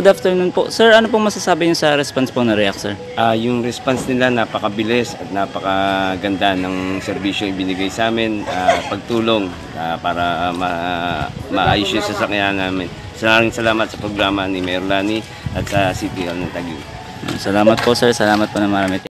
Good afternoon po. Sir, ano pong masasabi niyo sa response po na React, sir? Yung response nila napakabilis at napakaganda ng serbisyo ibinigay sa amin, pagtulong para maayos yung sasakyan namin. Maraming salamat sa programa ni Mayor Lani at sa City Hall ng Taguig. Salamat po, sir. Salamat po na marami.